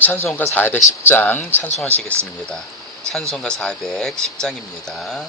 찬송가 410장 찬송하시겠습니다. 찬송가 410장입니다.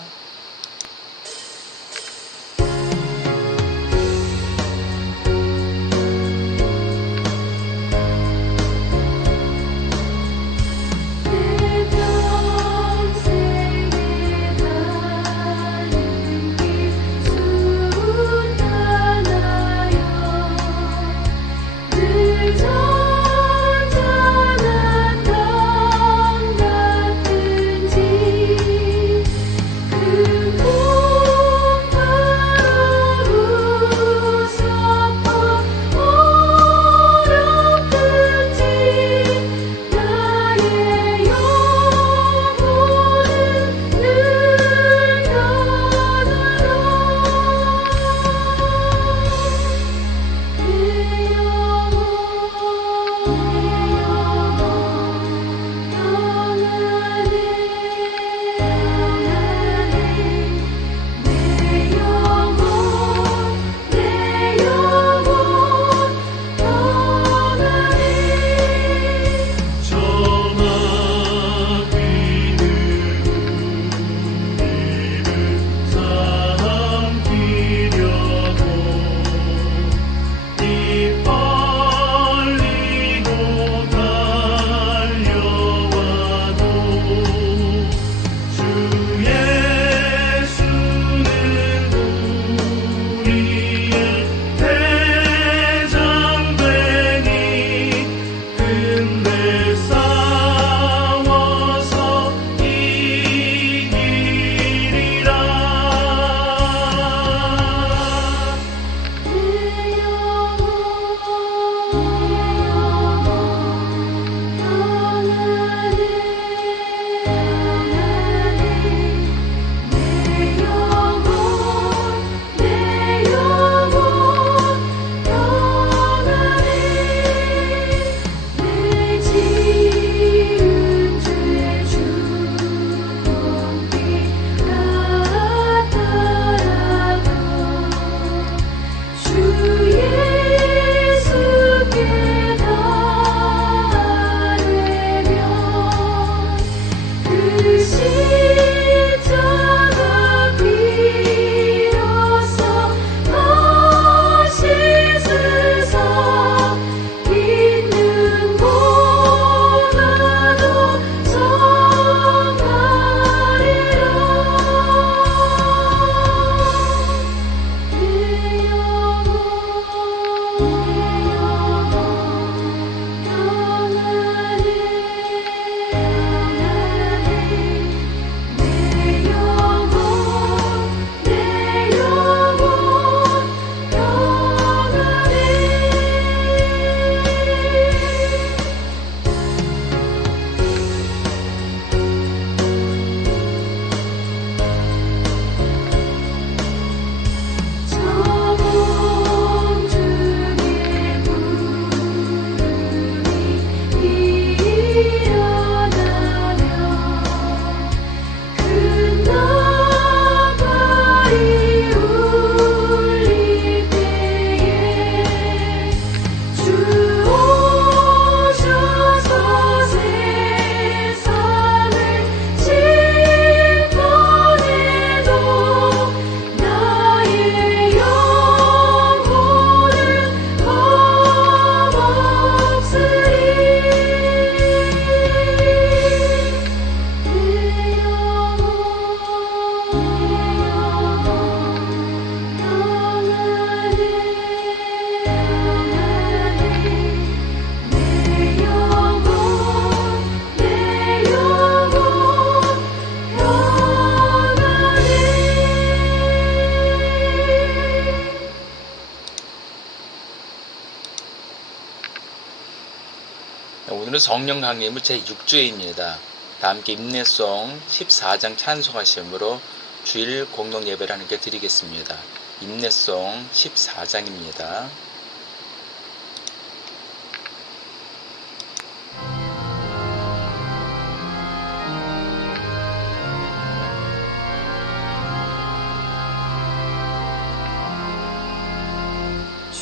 오늘은 성령 강림의 제6주일입니다. 다 함께 임내송 14장 찬송하심으로 주일 공동 예배를 하나님께 드리겠습니다. 임내송 14장입니다.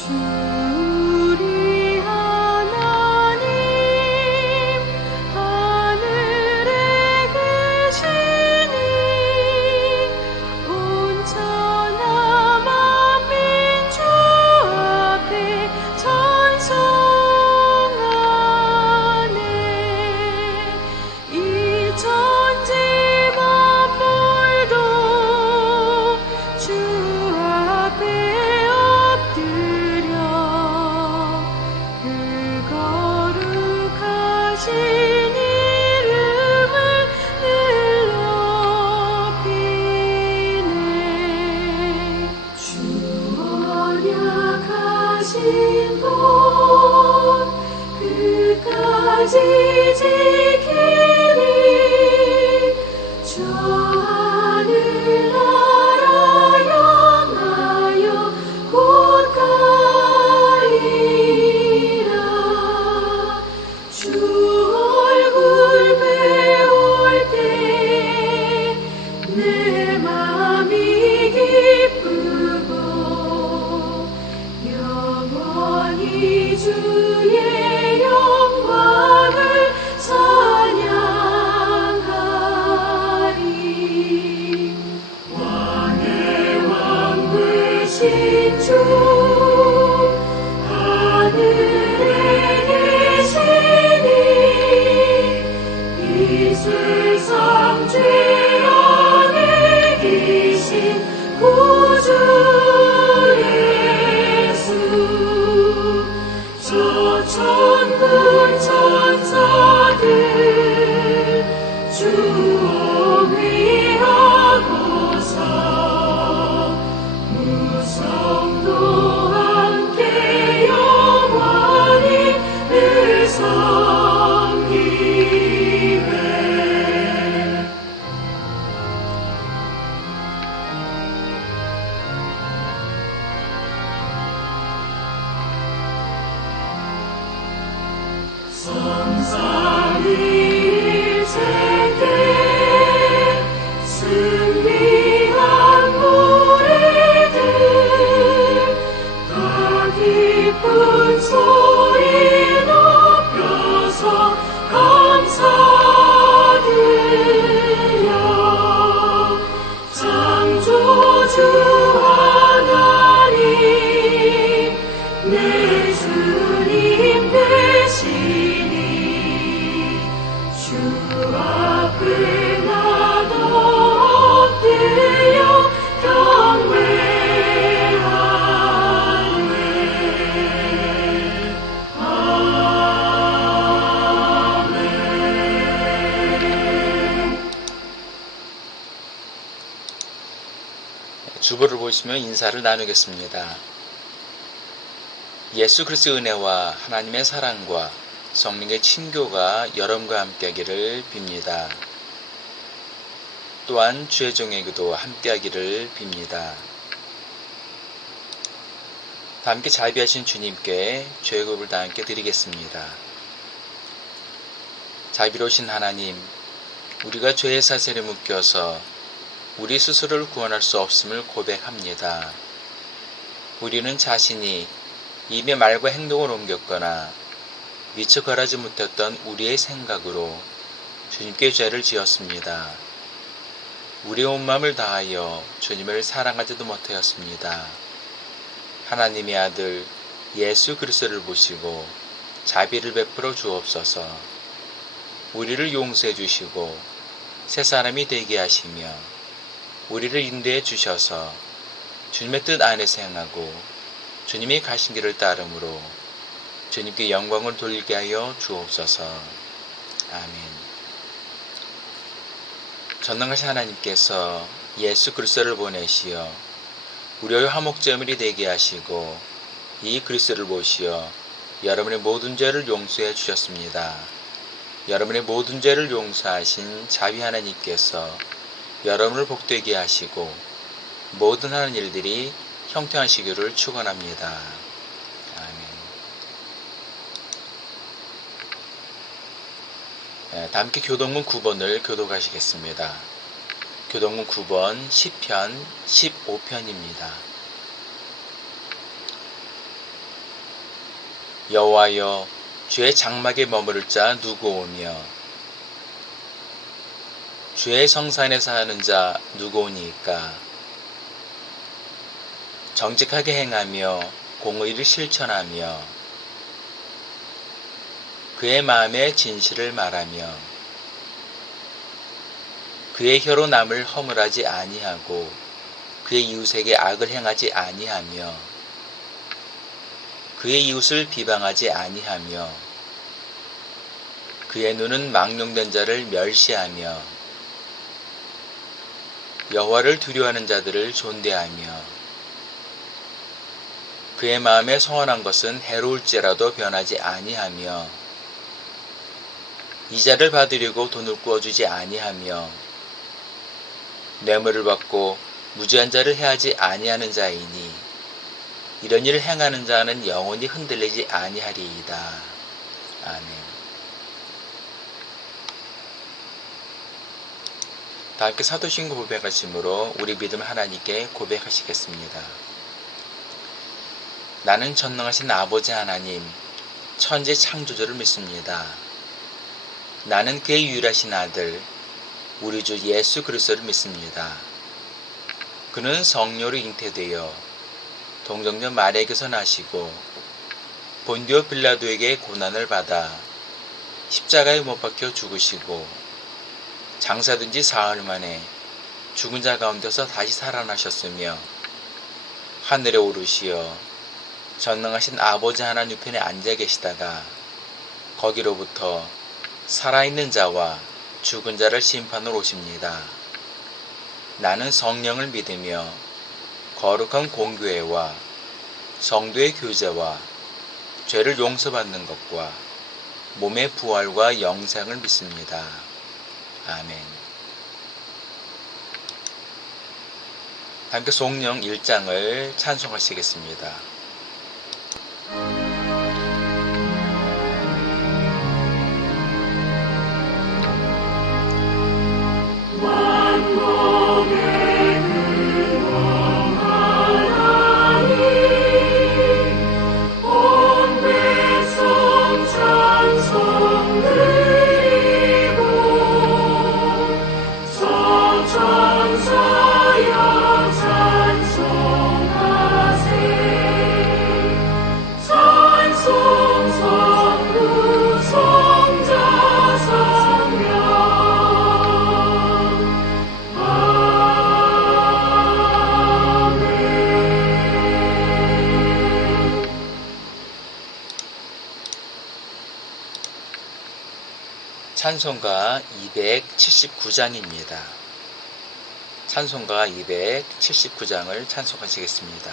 우리 하나님 주보를 보시면 인사를 나누겠습니다. 예수 그리스도의 은혜와 하나님의 사랑과 성령의 친교가 여러분과 함께하기를 빕니다. 또한 주의 종에게도 함께하기를 빕니다. 다 함께 자비하신 주님께 죄급을 다 함께 드리겠습니다. 자비로우신 하나님, 우리가 죄의 사슬에 묶여서 우리 스스로를 구원할 수 없음을 고백합니다. 우리는 자신이 입의 말과 행동을 옮겼거나 미처 걸하지 못했던 우리의 생각으로 주님께 죄를 지었습니다. 우리의 온 마음을 다하여 주님을 사랑하지도 못하였습니다. 하나님의 아들 예수 그리스도를 보시고 자비를 베풀어 주옵소서. 우리를 용서해 주시고 새 사람이 되게 하시며 우리를 인도해 주셔서 주님의 뜻 안에서 행하고 주님이 가신 길을 따름으로 주님께 영광을 돌리게 하여 주옵소서. 아멘. 전능하신 하나님께서 예수 그리스도를 보내시어 우리의 화목제물이 되게 하시고 이 그리스도를 보시어 여러분의 모든 죄를 용서해 주셨습니다. 여러분의 모든 죄를 용서하신 자비 하나님께서 여러분을 복되게 하시고 모든 하는 일들이 형통하시기를 축원합니다. 아멘. 다 함께 교동문 9번을 교독하시겠습니다. 교동문 9번 시편 15편입니다. 여호와여, 주의 장막에 머무를 자 누구 오며 주의 성산에 사는 자 누구 오니까. 정직하게 행하며 공의를 실천하며 그의 마음에 진실을 말하며 그의 혀로 남을 허물하지 아니하고 그의 이웃에게 악을 행하지 아니하며 그의 이웃을 비방하지 아니하며 그의 눈은 망령된 자를 멸시하며 여호와를 두려워하는 자들을 존대하며 그의 마음에 소원한 것은 해로울지라도 변하지 아니하며 이자를 받으려고 돈을 구워주지 아니하며 뇌물을 받고 무죄한 자를 해하지 아니하는 자이니 이런 일을 행하는 자는 영원히 흔들리지 아니하리이다. 아멘. 다 함께 사도신고 고백하심으로 우리 믿음 하나님께 고백하시겠습니다. 나는 전능하신 아버지 하나님, 천지 창조주를 믿습니다. 나는 그의 유일하신 아들, 우리 주 예수 그리스도를 믿습니다. 그는 성령으로 잉태되어 동정녀 마리아에게서 나시고 본디오 빌라도에게 고난을 받아 십자가에 못 박혀 죽으시고 장사된 지 사흘 만에 죽은 자 가운데서 다시 살아나셨으며 하늘에 오르시어 전능하신 아버지 하나님 우편에 앉아 계시다가 거기로부터 살아있는 자와 죽은 자를 심판으로 오십니다. 나는 성령을 믿으며 거룩한 공교회와 성도의 교제와 죄를 용서받는 것과 몸의 부활과 영생을 믿습니다. 아멘. 함께 송영 1장을 찬송하시겠습니다. 찬송가 279장입니다. 찬송가 279장을 찬송하시겠습니다.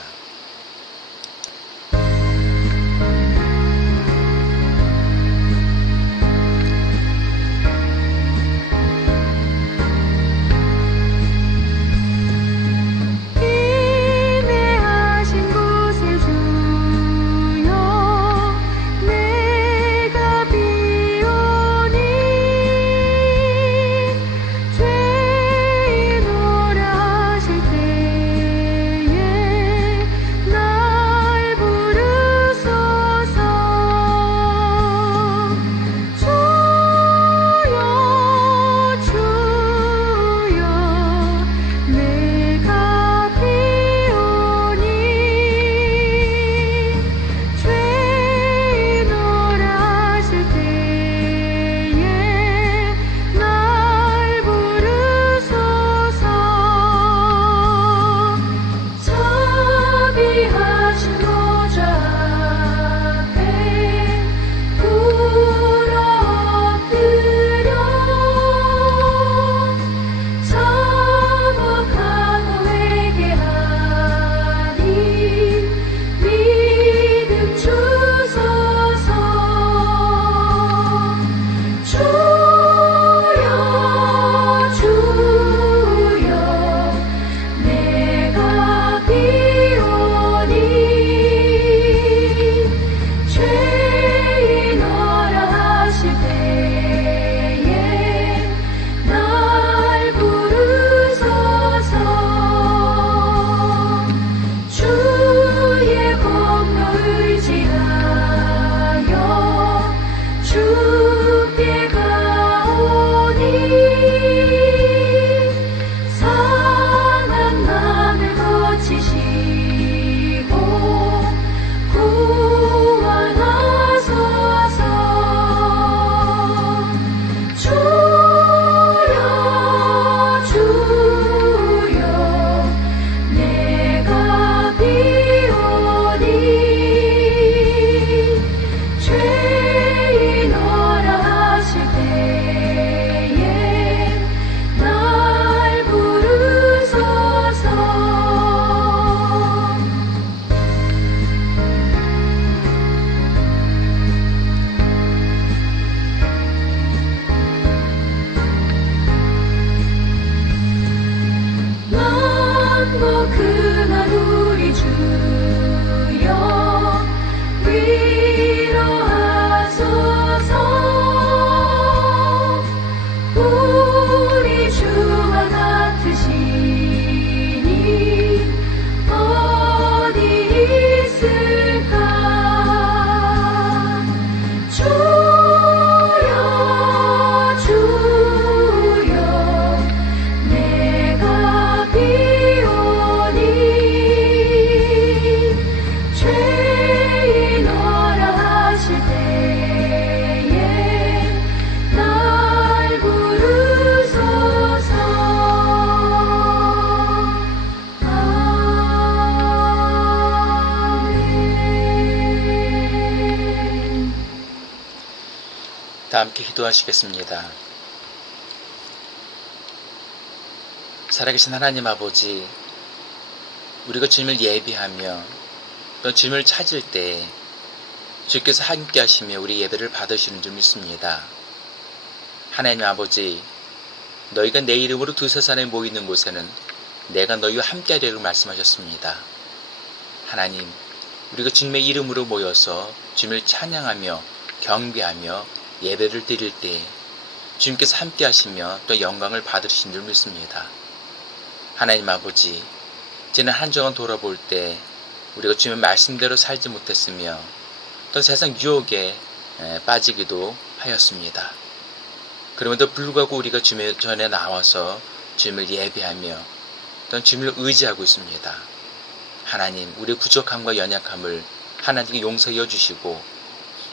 다 함께 기도하시겠습니다. 살아계신 하나님 아버지, 우리가 주님을 예비하며 또 주님을 찾을 때 주께서 함께 하시며 우리 예배를 받으시는 줄 믿습니다. 하나님 아버지, 너희가 내 이름으로 두세 산에 모이는 곳에는 내가 너희와 함께 하리라고 말씀하셨습니다. 하나님, 우리가 주님의 이름으로 모여서 주님을 찬양하며 경배하며 예배를 드릴 때 주님께서 함께 하시며 또 영광을 받으신 줄 믿습니다. 하나님 아버지, 지난 한 주간 돌아볼 때 우리가 주님의 말씀대로 살지 못했으며 또 세상 유혹에 빠지기도 하였습니다. 그럼에도 불구하고 우리가 주님의 전에 나와서 주님을 예배하며 또 주님을 의지하고 있습니다. 하나님, 우리의 부족함과 연약함을 하나님께 용서해 주시고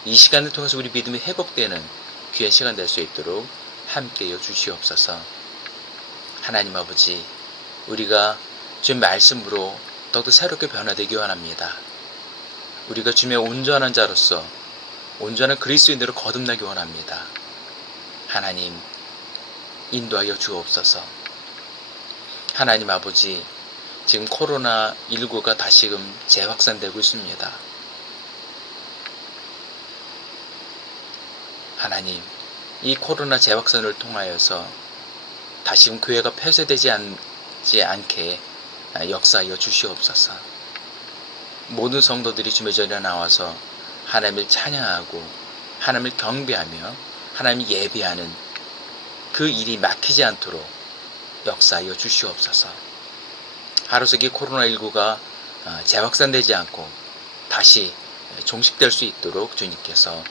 이 시간을 통해서 우리 믿음이 회복되는 귀한 시간 될 수 있도록 함께해 주시옵소서. 하나님 아버지, 우리가 주의 말씀으로 더욱 새롭게 변화되기 원합니다. 우리가 주님의 온전한 자로서 온전한 그리스도인으로 거듭나기 원합니다. 하나님, 인도하여 주옵소서. 하나님 아버지, 지금 코로나19가 다시금 재확산되고 있습니다. 하나님, 이 코로나 재확산을 통하여서 다시금 교회가 폐쇄되지 않게 역사하여 주시옵소서. 모든 성도들이 주의 전에 나와서 하나님을 찬양하고 하나님을 경배하며 하나님을 예배하는 그 일이 막히지 않도록 역사하여 주시옵소서. 하루속히 코로나19가 재확산되지 않고 다시 종식될 수 있도록 주님께서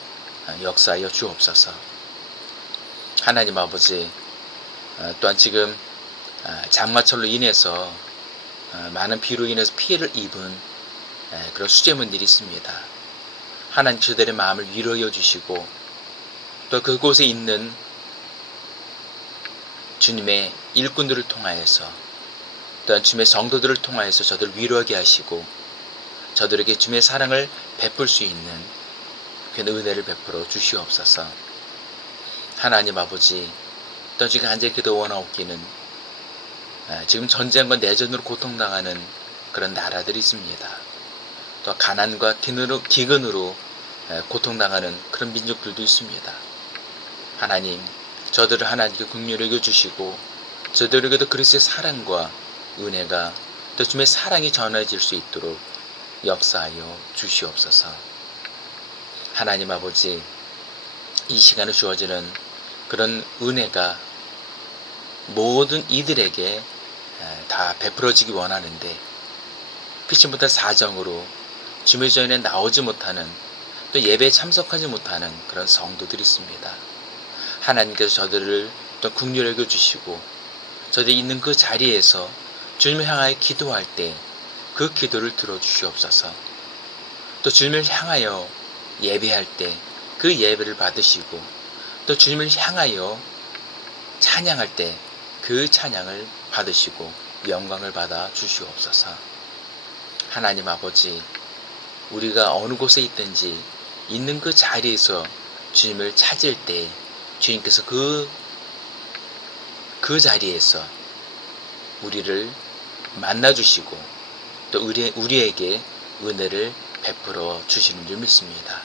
역사하여 주옵소서. 하나님 아버지, 또한 지금 장마철로 인해서 많은 비로 인해서 피해를 입은 그런 수재문들이 있습니다. 하나님, 그들의 마음을 위로해 주시고 또 그곳에 있는 주님의 일꾼들을 통하여서 또한 주님의 성도들을 통하여서 저들을 위로하게 하시고 저들에게 주님의 사랑을 베풀 수 있는 그 은혜를 베풀어 주시옵소서. 하나님 아버지, 또 지금 간절히 기도 원하옵기는 지금 전쟁과 내전으로 고통당하는 그런 나라들이 있습니다. 또 가난과 기근으로 고통당하는 그런 민족들도 있습니다. 하나님, 저들을 하나님께 긍휼히 여겨주시고 저들에게도 그리스도의 사랑과 은혜가 또 주님의 사랑이 전해질 수 있도록 역사하여 주시옵소서. 하나님 아버지, 이 시간에 주어지는 그런 은혜가 모든 이들에게 다 베풀어지기 원하는데 피치 못할 사정으로 주의 전에 나오지 못하는 또 예배에 참석하지 못하는 그런 성도들이 있습니다. 하나님께서 저들을 또 긍휼히 여겨주시고 저들이 있는 그 자리에서 주님을 향하여 기도할 때 그 기도를 들어주시옵소서. 또 주님을 향하여 예배할 때 그 예배를 받으시고 또 주님을 향하여 찬양할 때 그 찬양을 받으시고 영광을 받아 주시옵소서. 하나님 아버지, 우리가 어느 곳에 있든지 있는 그 자리에서 주님을 찾을 때 주님께서 그 자리에서 우리를 만나주시고 또 우리에게 은혜를 베풀어 주시는 줄 믿습니다.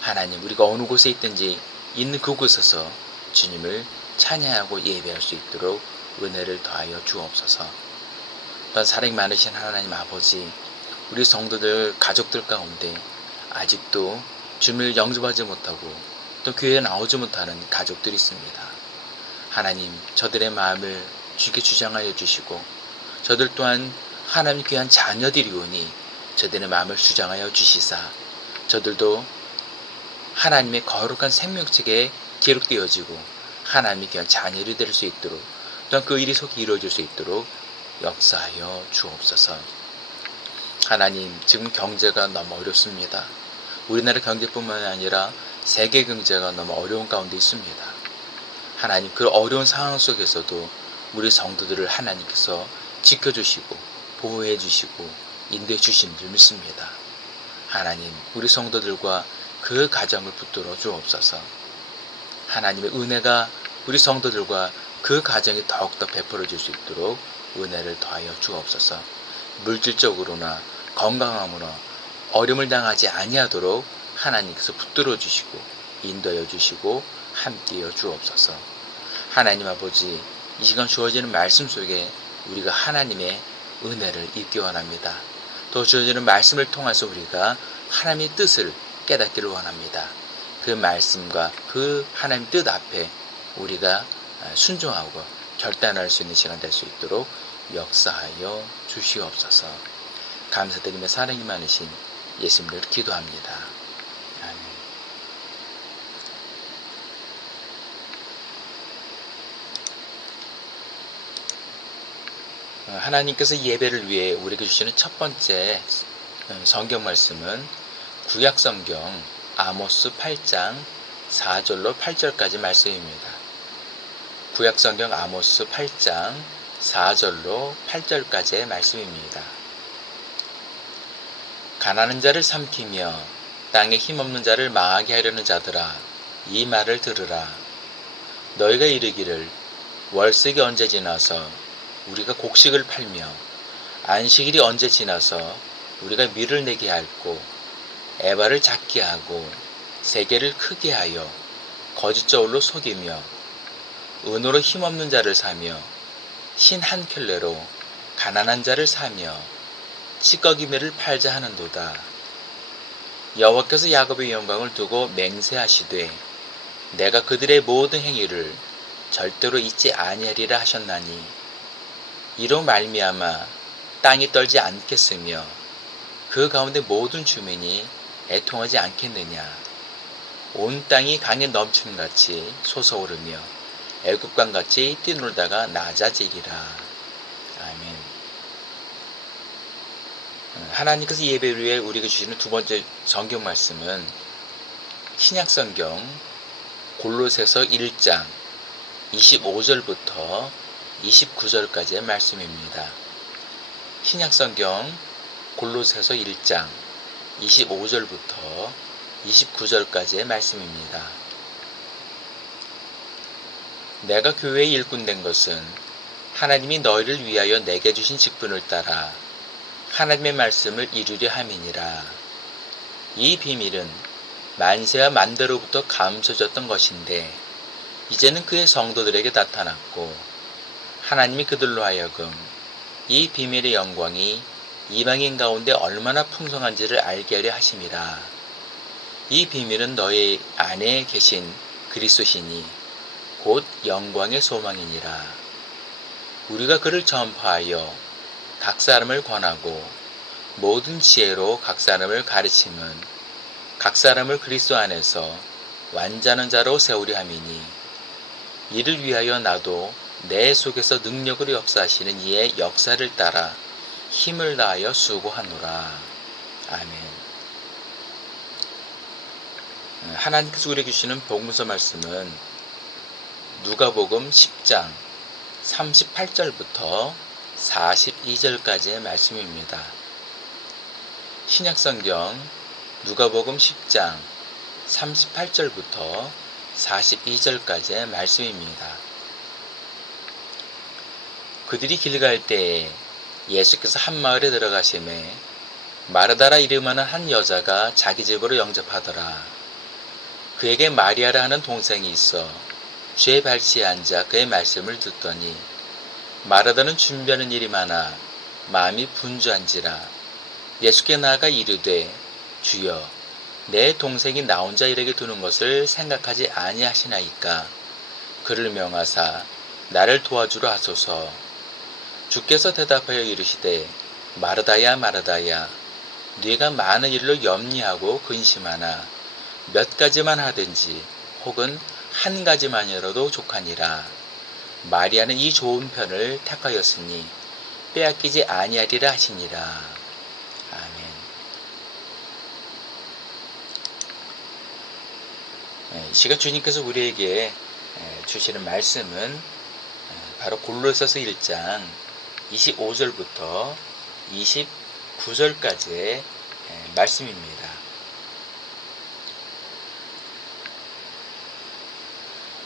하나님, 우리가 어느 곳에 있든지 있는 그곳에서 주님을 찬양하고 예배할 수 있도록 은혜를 더하여 주옵소서. 또한 사랑이 많으신 하나님 아버지, 우리 성도들 가족들 가운데 아직도 주님을 영접하지 못하고 또 교회에 나오지 못하는 가족들이 있습니다. 하나님, 저들의 마음을 주께 주장하여 주시고 저들 또한 하나님 귀한 자녀들이오니 저들의 마음을 주장하여 주시사 저들도 하나님의 거룩한 생명책에 기록되어지고 하나님의 귀한 자녀들이 될 수 있도록 또한 그 일이 속히 이루어질 수 있도록 역사하여 주옵소서. 하나님, 지금 경제가 너무 어렵습니다. 우리나라 경제뿐만 아니라 세계 경제가 너무 어려운 가운데 있습니다. 하나님, 그 어려운 상황 속에서도 우리 성도들을 하나님께서 지켜주시고 보호해 주시고 인도해 주시는 줄 믿습니다. 하나님, 우리 성도들과 그 가정을 붙들어 주옵소서. 하나님의 은혜가 우리 성도들과 그 가정이 더욱더 베풀어질 수 있도록 은혜를 더하여 주옵소서. 물질적으로나 건강함으로 어려움을 당하지 아니하도록 하나님께서 붙들어 주시고 인도하여 주시고 함께여 주옵소서. 하나님 아버지, 이 시간 주어지는 말씀 속에 우리가 하나님의 은혜를 입기 원합니다. 또 주어지는 말씀을 통해서 우리가 하나님의 뜻을 깨닫기를 원합니다. 그 말씀과 그 하나님 뜻 앞에 우리가 순종하고 결단할 수 있는 시간 될 수 있도록 역사하여 주시옵소서. 감사드리며 사랑이 많으신 예수님을 기도합니다. 아멘. 하나님께서 예배를 위해 우리에게 주시는 첫 번째 성경 말씀은 구약성경 아모스 8장 4절로 8절까지 말씀입니다. 구약성경 아모스 8장 4절로 8절까지의 말씀입니다. 가난한 자를 삼키며 땅에 힘없는 자를 망하게 하려는 자들아, 이 말을 들으라. 너희가 이르기를 월색이 언제 지나서 우리가 곡식을 팔며 안식일이 언제 지나서 우리가 밀을 내게 할꼬, 에바를 작게 하고 세계를 크게 하여 거짓 저울로 속이며 은으로 힘없는 자를 사며 신 한 켤레로 가난한 자를 사며 찌꺼기매를 팔자 하는도다. 여호와께서 야곱의 영광을 두고 맹세하시되 내가 그들의 모든 행위를 절대로 잊지 아니하리라 하셨나니 이로 말미암아 땅이 떨지 않겠으며 그 가운데 모든 주민이 애통하지 않겠느냐. 온 땅이 강에 넘침같이 솟아오르며 애국강같이 뛰놀다가 낮아지리라. 아멘. 하나님께서 예배를 위해 우리에게 주시는 두 번째 성경 말씀은 신약성경 골로새서 1장 25절부터 29절까지의 말씀입니다. 신약성경 골로새서 1장 25절부터 29절까지의 말씀입니다. 내가 교회의 일꾼 된 것은 하나님이 너희를 위하여 내게 주신 직분을 따라 하나님의 말씀을 이루려 함이니라. 이 비밀은 만세와 만대로부터 감춰졌던 것인데 이제는 그의 성도들에게 나타났고 하나님이 그들로 하여금 이 비밀의 영광이 이방인 가운데 얼마나 풍성한지를 알게 하려 하심이라. 이 비밀은 너희 안에 계신 그리스도시니 곧 영광의 소망이니라. 우리가 그를 전파하여 각 사람을 권하고 모든 지혜로 각 사람을 가르침은 각 사람을 그리스도 안에서 완전한 자로 세우려 함이니 이를 위하여 나도 내 속에서 능력으로 역사하시는 이의 역사를 따라 힘을 다하여 수고하노라. 아멘. 하나님께서 우리에게 주시는 복음서 말씀은 누가복음 10장 38절부터 42절까지의 말씀입니다. 신약성경 누가복음 10장 38절부터 42절까지의 말씀입니다. 그들이 길 갈 때에 예수께서 한 마을에 들어가시매 마르다라 이름하는 한 여자가 자기 집으로 영접하더라. 그에게 마리아라 하는 동생이 있어 쇠 발치에 앉아 그의 말씀을 듣더니 마르다는 준비하는 일이 많아 마음이 분주한지라. 예수께 나아가 이르되 주여, 내 동생이 나 혼자 일하게 두는 것을 생각하지 아니하시나이까. 그를 명하사 나를 도와주라 하소서. 주께서 대답하여 이르시되 마르다야 마르다야, 네가 많은 일로 염려하고 근심하나 몇 가지만 하든지 혹은 한 가지만이라도 족하니라. 마리아는 이 좋은 편을 택하였으니 빼앗기지 아니하리라 하시니라. 아멘. 이 시간 주님께서 우리에게 주시는 말씀은 바로 골로새서 1장 25절부터 29절까지의 말씀입니다.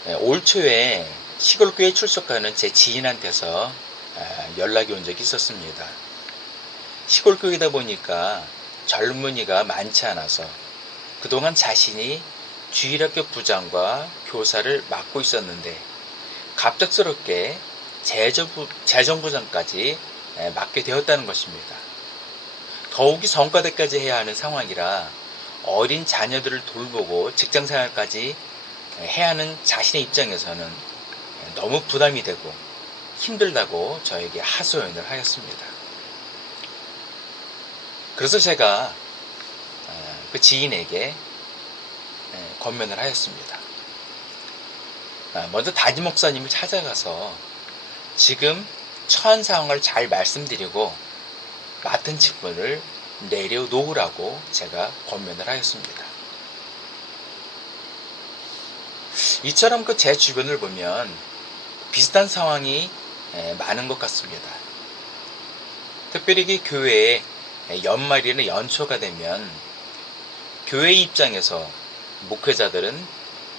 올 초에 시골교회 출석하는 제 지인한테서 연락이 온 적이 있었습니다. 시골교회다 보니까 젊은이가 많지 않아서 그동안 자신이 주일학교 부장과 교사를 맡고 있었는데 갑작스럽게 재정부장까지 맡게 되었다는 것입니다. 더욱이 성과대까지 해야 하는 상황이라 어린 자녀들을 돌보고 직장생활까지 해야 하는 자신의 입장에서는 너무 부담이 되고 힘들다고 저에게 하소연을 하였습니다. 그래서 제가 그 지인에게 권면을 하였습니다. 먼저 담임 목사님을 찾아가서 지금 처한 상황을 잘 말씀드리고 맡은 직분을 내려놓으라고 제가 권면을 하였습니다. 이처럼 제 주변을 보면 비슷한 상황이 많은 것 같습니다. 특별히 교회에 연말이나 연초가 되면 교회 입장에서 목회자들은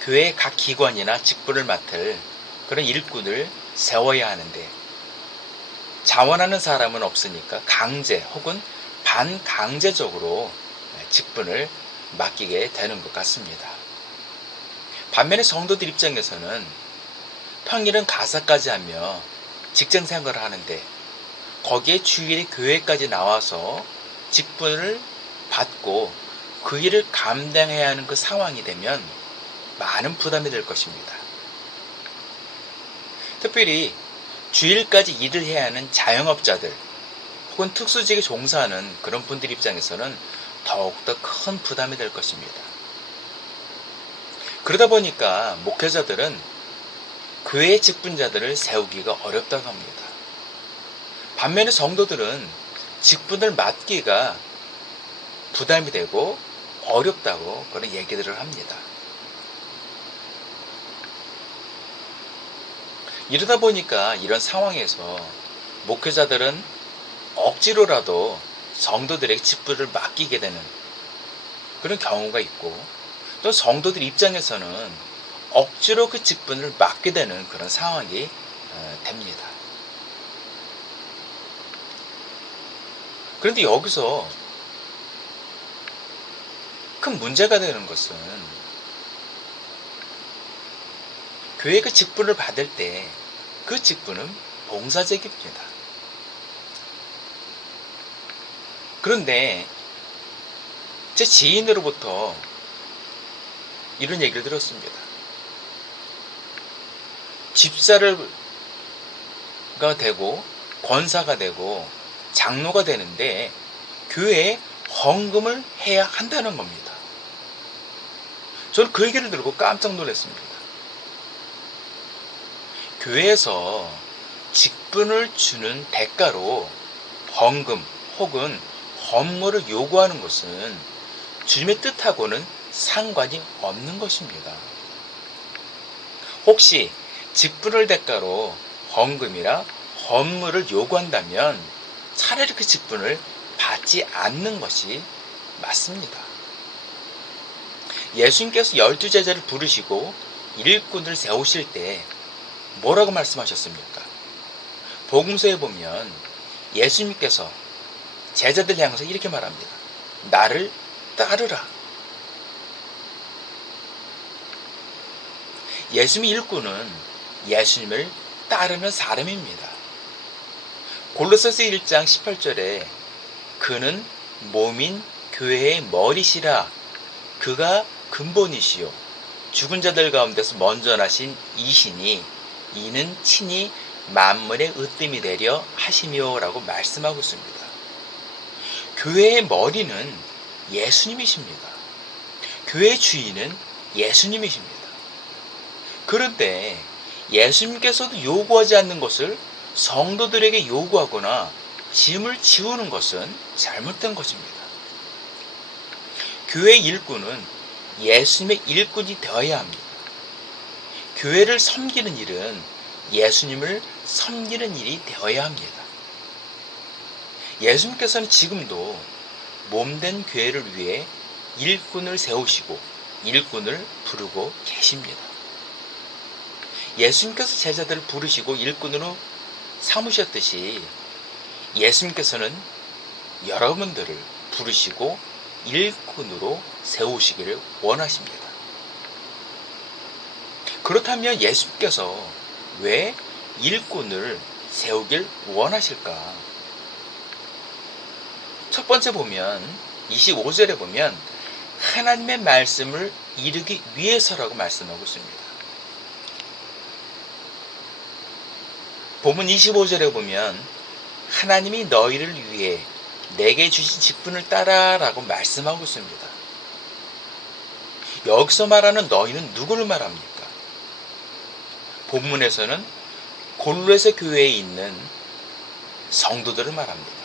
교회 각 기관이나 직분을 맡을 그런 일꾼을 세워야 하는데 자원하는 사람은 없으니까 강제 혹은 반강제적으로 직분을 맡기게 되는 것 같습니다. 반면에 성도들 입장에서는 평일은 가사까지 하며 직장 생활을 하는데 거기에 주일에 교회까지 나와서 직분을 받고 그 일을 감당해야 하는 그 상황이 되면 많은 부담이 될 것입니다. 특별히 주일까지 일을 해야 하는 자영업자들 혹은 특수직에 종사하는 그런 분들 입장에서는 더욱더 큰 부담이 될 것입니다. 그러다 보니까 목회자들은 교회의 직분자들을 세우기가 어렵다고 합니다. 반면에 성도들은 직분을 맡기가 부담이 되고 어렵다고 그런 얘기들을 합니다. 이러다 보니까 이런 상황에서 목회자들은 억지로라도 성도들에게 직분을 맡기게 되는 그런 경우가 있고 또 성도들 입장에서는 억지로 그 직분을 맡게 되는 그런 상황이 됩니다. 그런데 여기서 큰 문제가 되는 것은 교회가 직분을 받을 때 그 직분은 봉사직입니다. 그런데 제 지인으로부터 이런 얘기를 들었습니다. 집사가 되고 권사가 되고 장로가 되는데 교회에 헌금을 해야 한다는 겁니다. 저는 그 얘기를 들고 깜짝 놀랐습니다. 교회에서 직분을 주는 대가로 헌금 혹은 헌물을 요구하는 것은 주님의 뜻하고는 상관이 없는 것입니다. 혹시 직분을 대가로 헌금이나 헌물을 요구한다면 차라리 그 직분을 받지 않는 것이 맞습니다. 예수님께서 12제자를 부르시고 일꾼을 세우실 때 뭐라고 말씀하셨습니까? 복음서에 보면 예수님께서 제자들 향해서 이렇게 말합니다. 나를 따르라. 예수님의 일꾼은 예수님을 따르는 사람입니다. 골로새서 1장 18절에 그는 몸인 교회의 머리시라. 그가 근본이시요 죽은 자들 가운데서 먼저 나신 이시니 이는 친히 만물의 으뜸이 되려 하시며라고 말씀하고 있습니다. 교회의 머리는 예수님이십니다. 교회의 주인은 예수님이십니다. 그런데 예수님께서도 요구하지 않는 것을 성도들에게 요구하거나 짐을 지우는 것은 잘못된 것입니다. 교회의 일꾼은 예수님의 일꾼이 되어야 합니다. 교회를 섬기는 일은 예수님을 섬기는 일이 되어야 합니다. 예수님께서는 지금도 몸된 교회를 위해 일꾼을 세우시고 일꾼을 부르고 계십니다. 예수님께서 제자들을 부르시고 일꾼으로 삼으셨듯이 예수님께서는 여러분들을 부르시고 일꾼으로 세우시기를 원하십니다. 그렇다면 예수님께서 왜 일꾼을 세우길 원하실까? 첫 번째 보면 25절에 보면 하나님의 말씀을 이루기 위해서라고 말씀하고 있습니다. 본문 25절에 보면 하나님이 너희를 위해 내게 주신 직분을 따라 라고 말씀하고 있습니다. 여기서 말하는 너희는 누구를 말합니까? 본문에서는 골로새 교회에 있는 성도들을 말합니다.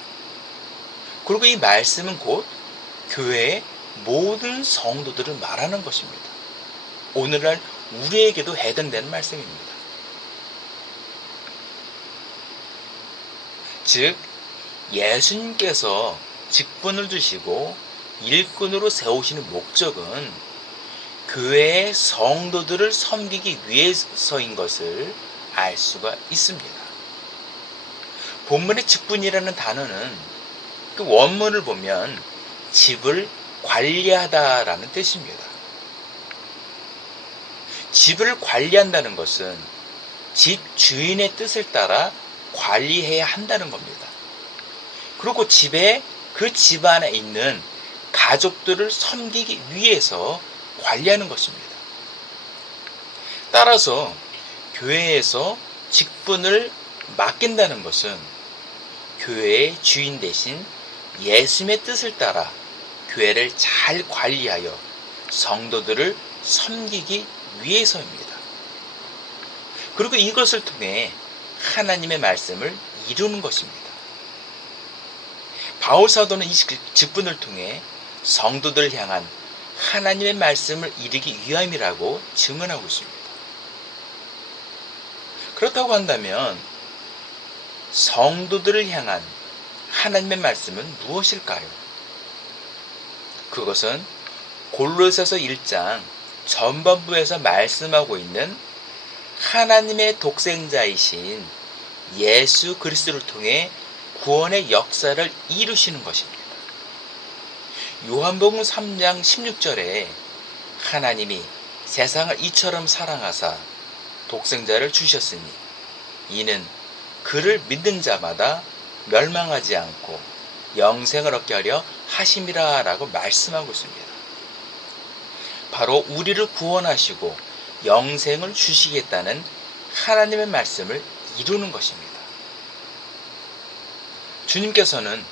그리고 이 말씀은 곧 교회의 모든 성도들을 말하는 것입니다. 오늘날 우리에게도 해당되는 말씀입니다. 즉 예수님께서 직분을 주시고 일꾼으로 세우시는 목적은 교회의 성도들을 섬기기 위해서인 것을 알 수가 있습니다. 본문의 직분이라는 단어는 그 원문을 보면 집을 관리하다라는 뜻입니다. 집을 관리한다는 것은 집 주인의 뜻을 따라 관리해야 한다는 겁니다. 그리고 그 집 안에 있는 가족들을 섬기기 위해서 관리하는 것입니다. 따라서 교회에서 직분을 맡긴다는 것은 교회의 주인 대신 예수님의 뜻을 따라 교회를 잘 관리하여 성도들을 섬기기 위해서입니다. 그리고 이것을 통해 하나님의 말씀을 이루는 것입니다. 바울 사도는 이 직분을 통해 성도들을 향한 하나님의 말씀을 이루기 위함이라고 증언하고 있습니다. 그렇다고 한다면 성도들을 향한 하나님의 말씀은 무엇일까요? 그것은 골로새서 1장 전반부에서 말씀하고 있는 하나님의 독생자이신 예수 그리스도를 통해 구원의 역사를 이루시는 것입니다. 요한복음 3장 16절에 하나님이 세상을 이처럼 사랑하사 독생자를 주셨으니 이는 그를 믿는 자마다 멸망하지 않고 영생을 얻게 하려 하심이라 라고 말씀하고 있습니다. 바로 우리를 구원하시고 영생을 주시겠다는 하나님의 말씀을 이루는 것입니다. 주님께서는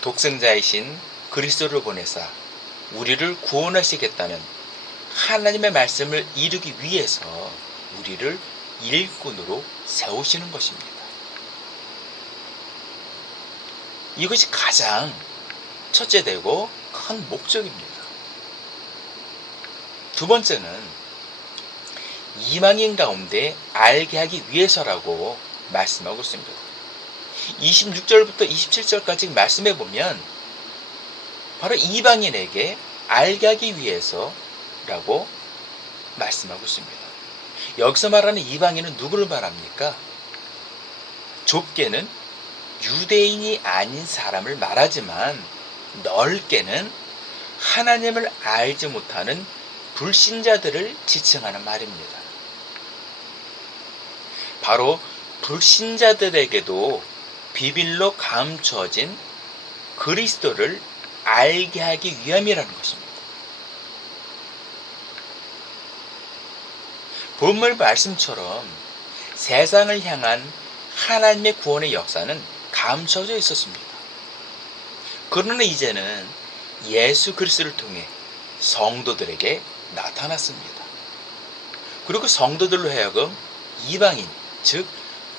독생자이신 그리스도를 보내사 우리를 구원하시겠다는 하나님의 말씀을 이루기 위해서 우리를 일꾼으로 세우시는 것입니다. 이것이 가장 첫째 되고 큰 목적입니다. 두 번째는 이방인 가운데 알게 하기 위해서라고 말씀하고 있습니다. 26절부터 27절까지 말씀해 보면 바로 이방인에게 알게 하기 위해서라고 말씀하고 있습니다. 여기서 말하는 이방인은 누구를 말합니까? 좁게는 유대인이 아닌 사람을 말하지만 넓게는 하나님을 알지 못하는 불신자들을 지칭하는 말입니다. 바로 불신자들에게도 비밀로 감춰진 그리스도를 알게 하기 위함이라는 것입니다. 본문 말씀처럼 세상을 향한 하나님의 구원의 역사는 감춰져 있었습니다. 그러나 이제는 예수 그리스도를 통해 성도들에게 나타났습니다. 그리고 성도들로 하여금 이방인, 즉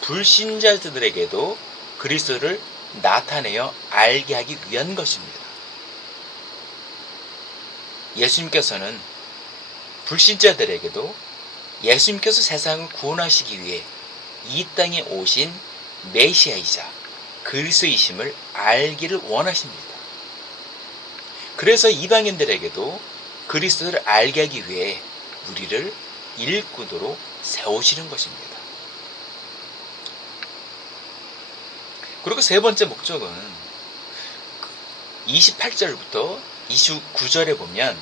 불신자들에게도 그리스도를 나타내어 알게 하기 위한 것입니다. 예수님께서는 불신자들에게도 예수님께서 세상을 구원하시기 위해 이 땅에 오신 메시아이자 그리스도이심을 알기를 원하십니다. 그래서 이방인들에게도 그리스도를 알게 하기 위해 우리를 일꾼으로 세우시는 것입니다. 그리고 세 번째 목적은 28절부터 29절에 보면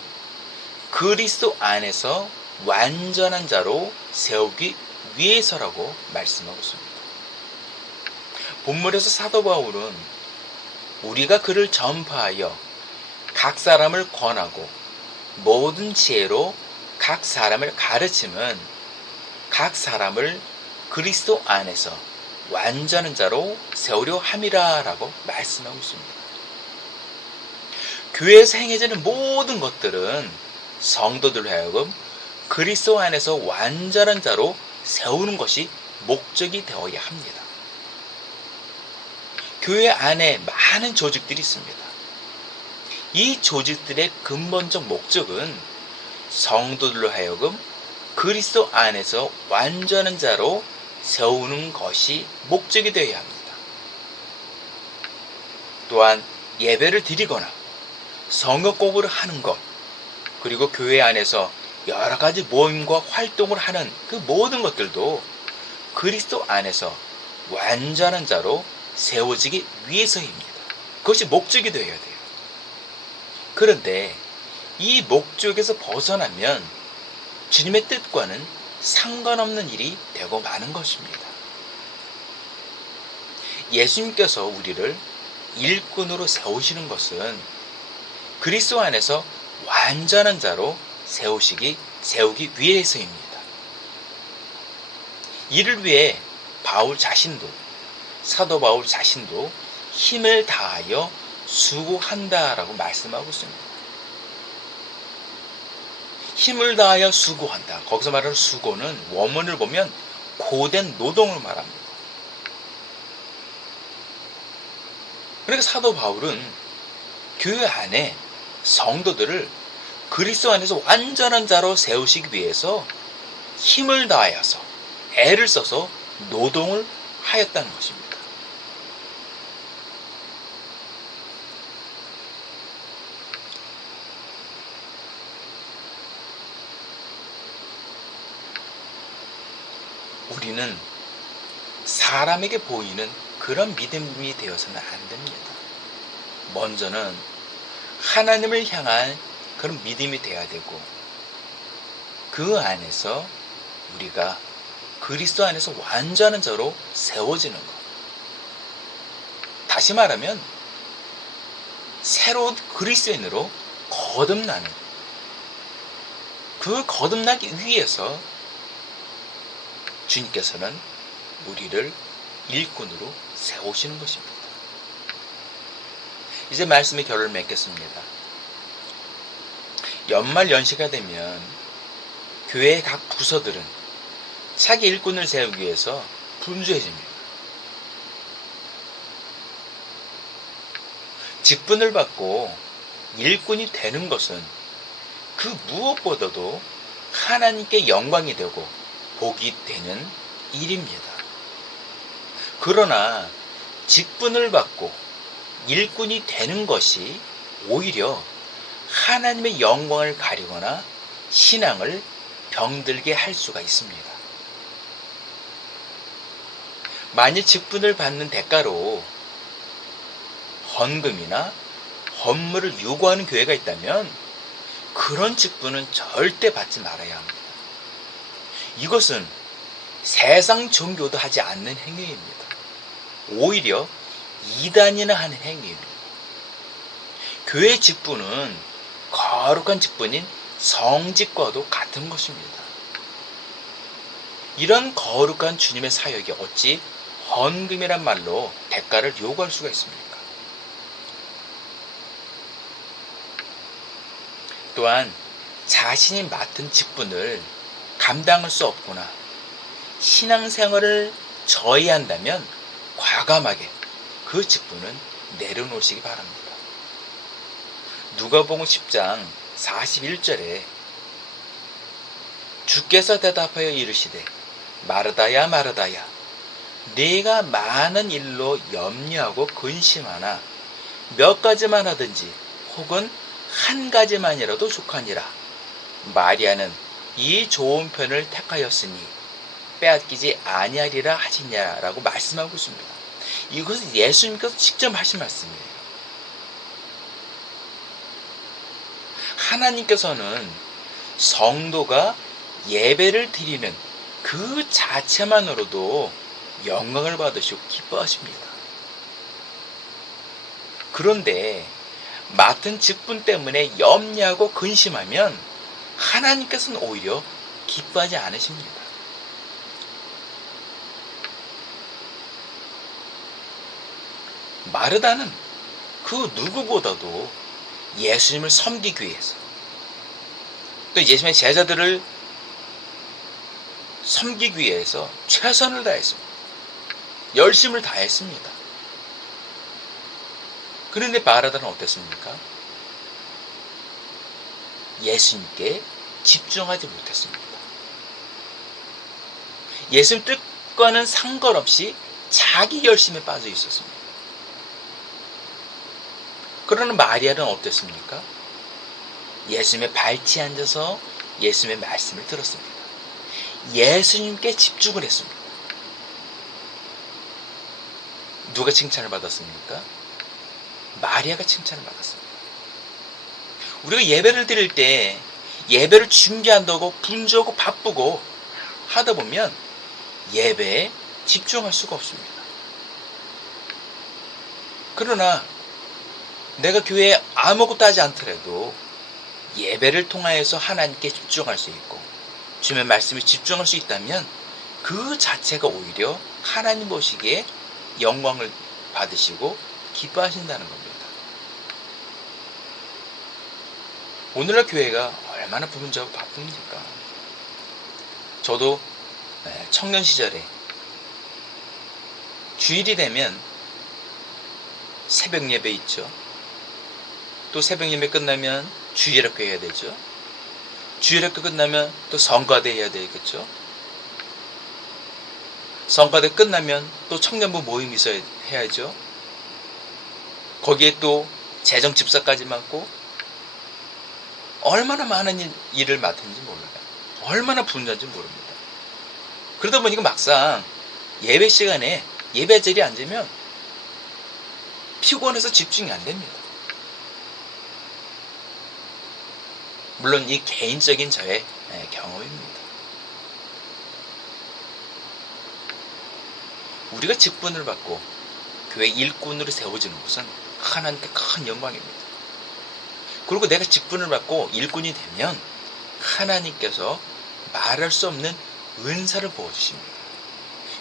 그리스도 안에서 완전한 자로 세우기 위해서라고 말씀하고 있습니다. 본문에서 사도 바울은 우리가 그를 전파하여 각 사람을 권하고 모든 지혜로 각 사람을 가르침은 각 사람을 그리스도 안에서 완전한 자로 세우려 함이라 라고 말씀하고 있습니다. 교회에서 행해지는 모든 것들은 성도들 하여금 그리스도 안에서 완전한 자로 세우는 것이 목적이 되어야 합니다. 교회 안에 많은 조직들이 있습니다. 이 조직들의 근본적 목적은 성도들로 하여금 그리스도 안에서 완전한 자로 세우는 것이 목적이 되어야 합니다. 또한 예배를 드리거나 성경 공부를 하는 것, 그리고 교회 안에서 여러 가지 모임과 활동을 하는 그 모든 것들도 그리스도 안에서 완전한 자로 세워지기 위해서입니다. 그것이 목적이 되어야 돼요. 그런데 이 목적에서 벗어나면 주님의 뜻과는 상관없는 일이 되고 마는 것입니다. 예수님께서 우리를 일꾼으로 세우시는 것은 그리스도 안에서 완전한 자로 세우기 위해서입니다. 이를 위해 사도 바울 자신도 힘을 다하여 수고한다라고 말씀하고 있습니다. 힘을 다하여 수고한다. 거기서 말하는 수고는 원문을 보면 고된 노동을 말합니다. 그러니까 사도 바울은 교회 안에 성도들을 그리스도 안에서 완전한 자로 세우시기 위해서 힘을 다하여서 애를 써서 노동을 하였다는 것입니다. 우리는 사람에게 보이는 그런 믿음이 되어서는 안 됩니다. 먼저는 하나님을 향한 그런 믿음이 되어야 되고, 그 안에서 우리가 그리스도 안에서 완전한 자로 세워지는 것. 다시 말하면 새로운 그리스도인으로 거듭나는, 그 거듭나기 위해서 주님께서는 우리를 일꾼으로 세우시는 것입니다. 이제 말씀의 결론을 맺겠습니다. 연말 연시가 되면 교회의 각 부서들은 차기 일꾼을 세우기 위해서 분주해집니다. 직분을 받고 일꾼이 되는 것은 그 무엇보다도 하나님께 영광이 되고 복이 되는 일입니다. 그러나 직분을 받고 일꾼이 되는 것이 오히려 하나님의 영광을 가리거나 신앙을 병들게 할 수가 있습니다. 만일 직분을 받는 대가로 헌금이나 헌물을 요구하는 교회가 있다면 그런 직분은 절대 받지 말아야 합니다. 이것은 세상 종교도 하지 않는 행위입니다. 오히려 이단이나 하는 행위입니다. 교회 직분은 거룩한 직분인 성직과도 같은 것입니다. 이런 거룩한 주님의 사역이 어찌 헌금이란 말로 대가를 요구할 수가 있습니까? 또한 자신이 맡은 직분을 감당할 수 없거나 신앙생활을 저해한다면 과감하게 그 직분은 내려놓으시기 바랍니다. 누가복음 10장 41절에 주께서 대답하여 이르시되 마르다야 마르다야 네가 많은 일로 염려하고 근심하나 몇 가지만 하든지 혹은 한 가지만이라도 족하니라. 마리아는 이 좋은 편을 택하였으니 빼앗기지 아니하리라 하시냐라고 말씀하고 있습니다. 이것은 예수님께서 직접 하신 말씀이에요. 하나님께서는 성도가 예배를 드리는 그 자체만으로도 영광을 받으시고 기뻐하십니다. 그런데 맡은 직분 때문에 염려하고 근심하면 하나님께서는 오히려 기뻐하지 않으십니다. 마르다는 그 누구보다도 예수님을 섬기기 위해서, 또 예수님의 제자들을 섬기기 위해서 최선을 다했습니다. 열심을 다했습니다. 그런데 마르다는 어땠습니까? 예수님께 집중하지 못했습니다. 예수님 뜻과는 상관없이 자기 열심에 빠져 있었습니다. 그러나 마리아는 어땠습니까? 예수님의 발치에 앉아서 예수님의 말씀을 들었습니다. 예수님께 집중을 했습니다. 누가 칭찬을 받았습니까? 마리아가 칭찬을 받았습니다. 우리가 예배를 드릴 때 예배를 준비한다고 분주하고 바쁘고 하다 보면 예배에 집중할 수가 없습니다. 그러나 내가 교회에 아무것도 하지 않더라도 예배를 통하여서 하나님께 집중할 수 있고 주님의 말씀에 집중할 수 있다면 그 자체가 오히려 하나님 보시기에 영광을 받으시고 기뻐하신다는 겁니다. 오늘날 교회가 얼마나 분주하고 바쁩니까? 저도 청년 시절에 주일이 되면 새벽 예배 있죠. 또 새벽 예배 끝나면 주일학교 해야 되죠. 주일학교 끝나면 또 성가대 해야 되겠죠. 성가대 끝나면 또 청년부 모임 있어야 해야죠. 거기에 또 재정 집사까지 맡고 얼마나 많은 일을 맡은지 몰라요. 얼마나 분주한지 모릅니다. 그러다 보니까 막상 예배 시간에 예배 자리에 앉으면 피곤해서 집중이 안 됩니다. 물론 이 개인적인 저의 경험입니다. 우리가 직분을 받고 교회 일꾼으로 세워지는 것은 하나님께 큰 영광입니다. 그리고 내가 직분을 받고 일꾼이 되면 하나님께서 말할 수 없는 은사를 부어주십니다.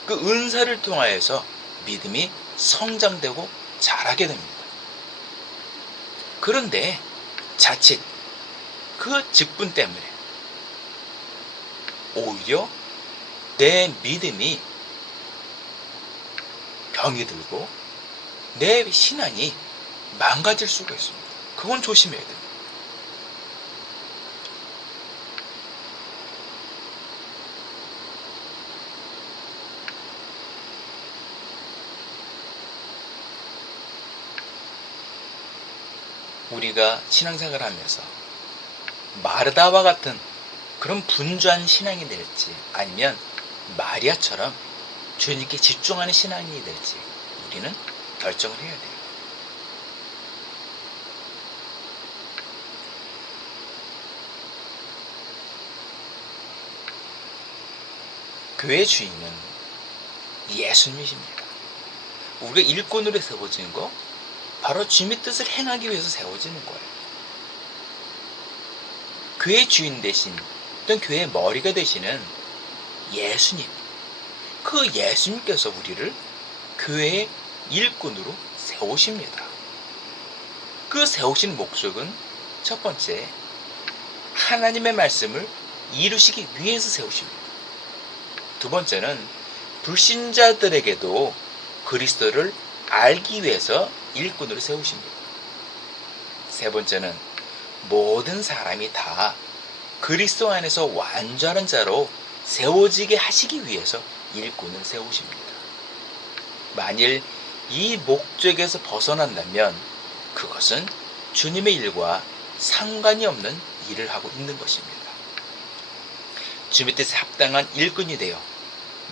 그 은사를 통하여서 믿음이 성장되고 자라게 됩니다. 그런데 자칫 그 직분 때문에 오히려 내 믿음이 병이 들고 내 신앙이 망가질 수가 있습니다. 그건 조심해야 됩니다. 우리가 신앙생활을 하면서 마르다와 같은 그런 분주한 신앙이 될지 아니면 마리아처럼 주님께 집중하는 신앙이 될지 우리는 결정을 해야 돼요. 교회의 주인은 예수님이십니다. 우리가 일꾼으로 세워지는 거 바로 주님의 뜻을 행하기 위해서 세워지는 거예요. 교회의 주인 대신 또는 교회의 머리가 되시는 예수님, 그 예수님께서 우리를 교회의 일꾼으로 세우십니다. 그 세우신 목적은 첫 번째, 하나님의 말씀을 이루시기 위해서 세우십니다. 두 번째는 불신자들에게도 그리스도를 알기 위해서 일꾼으로 세우십니다. 세 번째는 모든 사람이 다 그리스도 안에서 완전한 자로 세워지게 하시기 위해서 일꾼을 세우십니다. 만일 이 목적에서 벗어난다면 그것은 주님의 일과 상관이 없는 일을 하고 있는 것입니다. 주님의 뜻에 합당한 일꾼이 되어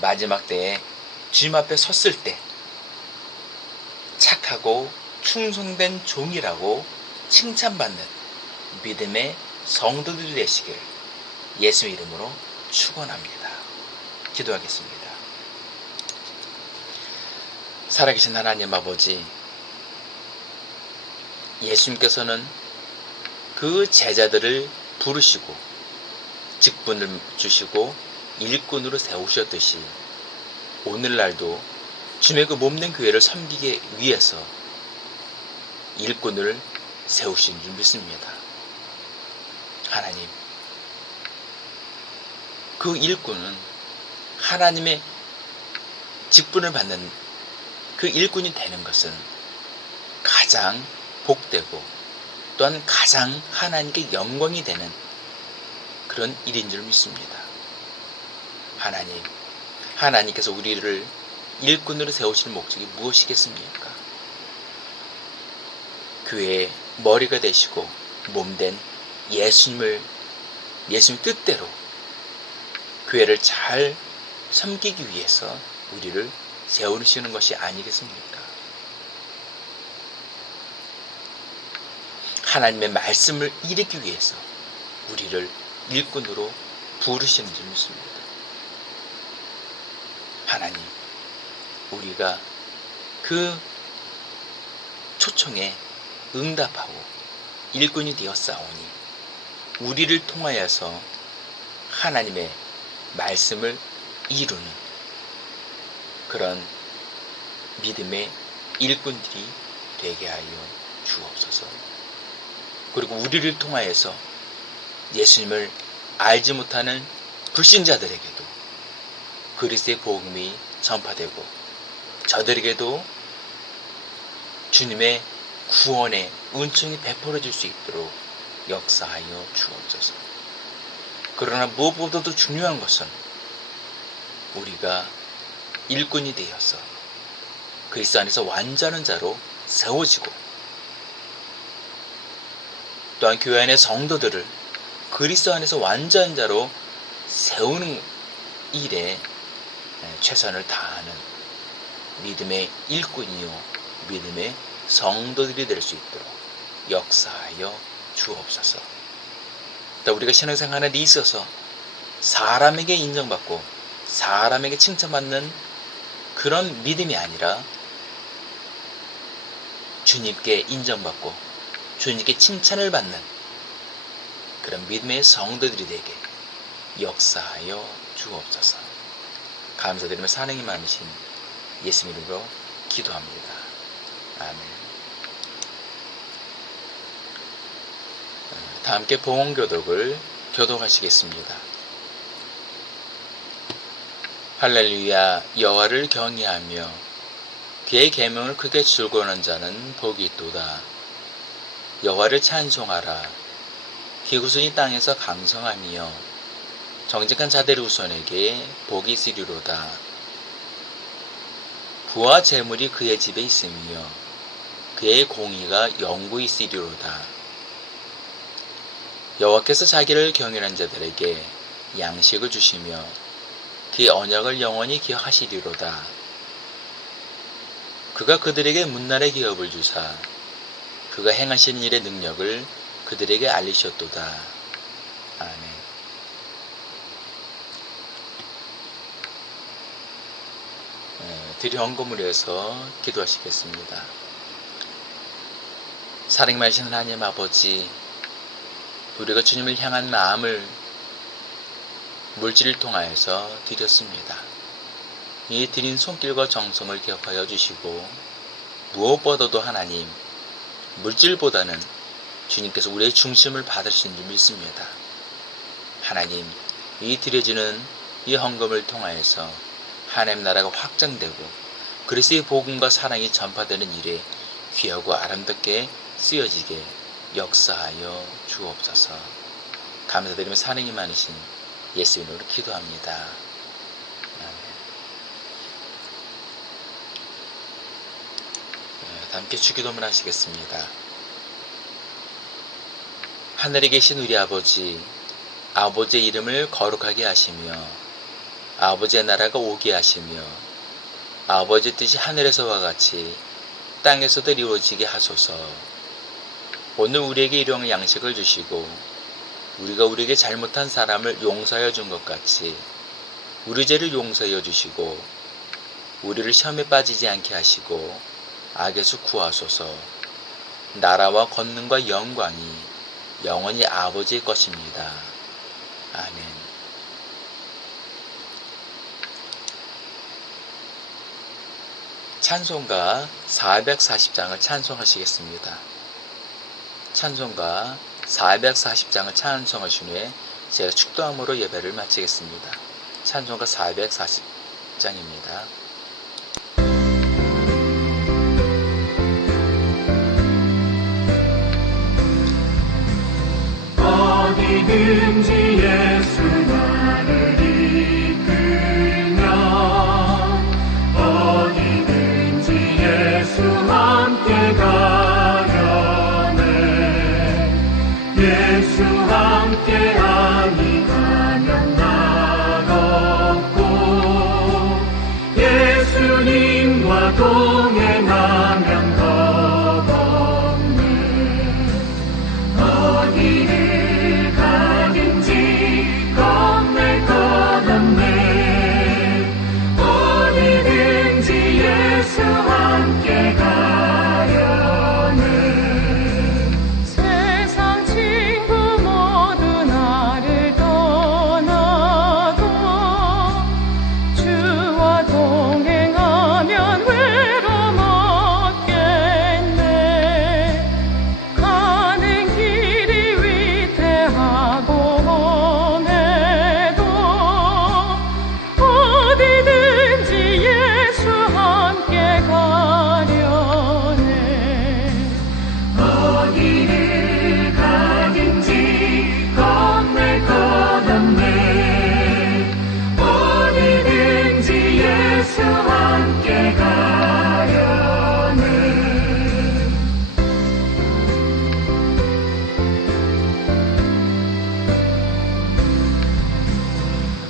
마지막 때에 주님 앞에 섰을 때 착하고 충성된 종이라고 칭찬받는 믿음의 성도들이 되시길 예수의 이름으로 축원합니다. 기도하겠습니다. 살아계신 하나님 아버지, 예수님께서는 그 제자들을 부르시고 직분을 주시고 일꾼으로 세우셨듯이 오늘날도 주님의 그 몸된 교회를 섬기기 위해서 일꾼을 세우신 줄 믿습니다. 하나님, 그 일꾼은 하나님의 직분을 받는 그 일꾼이 되는 것은 가장 복되고 또한 가장 하나님께 영광이 되는 그런 일인 줄 믿습니다. 하나님, 하나님께서 우리를 일꾼으로 세우시는 목적이 무엇이겠습니까? 교회의 머리가 되시고 몸된 예수님 뜻대로 교회를 잘 섬기기 위해서 우리를 세우시는 것이 아니겠습니까? 하나님의 말씀을 이루기 위해서 우리를 일꾼으로 부르시는 줄 믿습니다. 하나님, 우리가 그 초청에 응답하고 일꾼이 되었사오니 우리를 통하여서 하나님의 말씀을 이루는 그런 믿음의 일꾼들이 되게 하여 주옵소서. 그리고 우리를 통하여서 예수님을 알지 못하는 불신자들에게도 그리스도의 복음이 전파되고 저들에게도 주님의 구원의 은총이 베풀어질 수 있도록 역사하여 주옵소서. 그러나 무엇보다도 중요한 것은 우리가 일꾼이 되어서 그리스도 안에서 완전한 자로 세워지고 또한 교회 안의 성도들을 그리스도 안에서 완전한 자로 세우는 일에 최선을 다하는 믿음의 일꾼이요 믿음의 성도들이 될 수 있도록 역사하여 주옵소서. 또 우리가 신앙생활에 있어서 사람에게 인정받고 사람에게 칭찬받는 그런 믿음이 아니라 주님께 인정받고 주님께 칭찬을 받는 그런 믿음의 성도들이 되게 역사하여 주옵소서. 감사드리며 사랑이 많으신 예수님 이름으로 기도합니다. 아멘. 다 함께 봉헌교독을 교독하시겠습니다. 할렐루야. 여호와를 경외하며 그의 계명을 크게 즐거워하는 자는 복이 있도다. 여호와를 찬송하라. 기구순이 땅에서 강성하며 정직한 자들의 후손에게 복이 있으리로다. 부와 재물이 그의 집에 있으며 그의 공의가 영구히 있으리로다. 여호와께서 자기를 경외하는 자들에게 양식을 주시며 그의 언약을 영원히 기억하시리로다. 그가 그들에게 문날의 기업을 주사 그가 행하시는 일의 능력을 그들에게 알리셨도다. 아멘. 드리 헌금으로해서 기도하시겠습니다. 사랑 많으신 하나님 아버지, 우리가 주님을 향한 마음을 물질을 통하여서 드렸습니다. 이 드린 손길과 정성을 기억하여 주시고 무엇보다도 하나님, 물질보다는 주님께서 우리의 중심을 받으신 줄 믿습니다. 하나님, 이 드려지는 이 헌금을 통하여서 하나님 나라가 확장되고 그리스도의 복음과 사랑이 전파되는 일에 귀하고 아름답게 쓰여지게 역사하여 주옵소서. 감사드리며 사랑이 많으신 예수 이름으로 기도합니다. 함께 주기도문 하시겠습니다. 하늘에 계신 우리 아버지, 아버지의 이름을 거룩하게 하시며 아버지의 나라가 오게 하시며 아버지의 뜻이 하늘에서와 같이 땅에서도 이루어지게 하소서. 오늘 우리에게 일용할 양식을 주시고 우리가 우리에게 잘못한 사람을 용서하여 준 것 같이 우리 죄를 용서하여 주시고 우리를 시험에 빠지지 않게 하시고 악에서 구하소서. 나라와 권능과 영광이 영원히 아버지의 것입니다. 아멘. 찬송가 440장을 찬송하시겠습니다. 찬송가 440장을 찬송하신 후에 제가 축도함으로 예배를 마치겠습니다. 찬송가 440장입니다. 어디든지 예수 나를 이끌면 어디든지 예수 함께 가려네. 예수 함께하니 가면 나없고 예수님과 동행하면 겁없네. 어디를 가든지 겁낼 것 없네. 어디든지 예수 함께 가려네. 세상 친구 모두 나를 떠나고 주와 동행하면 외로움 없겠네. 가는 길이 위태하고 험해도 어디든지 예수 함께 가려네. 어디를 가든지 겁낼 것 없네. 어디든지 예수 함께 가려네.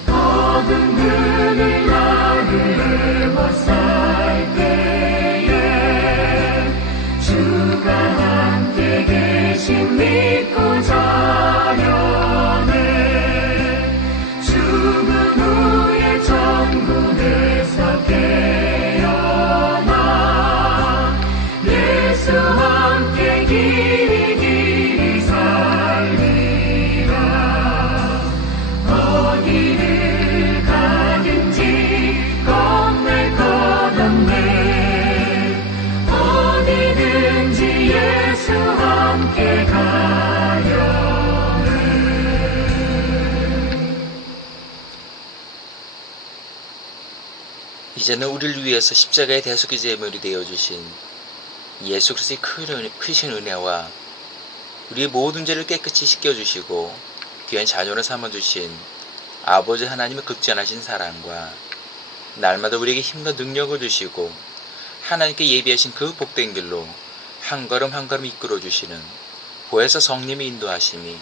어두운 그늘 나를 에워쌀 때에 주가 함께 계신 믿고 자려네. 죽은 후에 천국에서 깨어나 예수 함께 길이 길이 살리라. 어디를 가든지 겁낼 것 없네. 어디든지 예수 함께 가려네. 이제는 우리를 위해서 십자가의 대속의 제물이 되어주신 예수 그리스도의 크신 은혜와 우리의 모든 죄를 깨끗이 씻겨주시고 귀한 자녀를 삼아주신 아버지 하나님의 극전하신 사랑과 날마다 우리에게 힘과 능력을 주시고 하나님께 예비하신 그 복된 길로 한 걸음 한 걸음 이끌어주시는 보혜사 성령의 인도하심이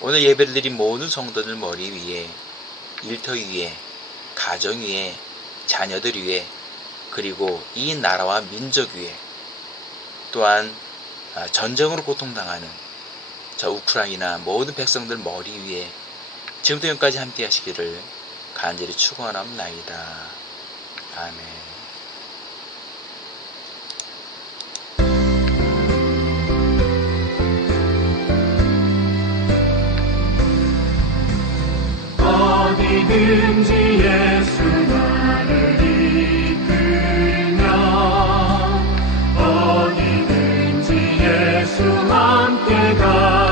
오늘 예배를 드린 모든 성도들 머리 위에, 일터 위에, 가정 위에, 자녀들 위에, 그리고 이 나라와 민족 위에, 또한 전쟁으로 고통당하는 저 우크라이나 모든 백성들 머리 위에 지금부터 영까지 함께 하시기를 간절히 축원합나이다. 아멘. 어디든지 예수 나를 이끌면 어디든지 예수 함께 가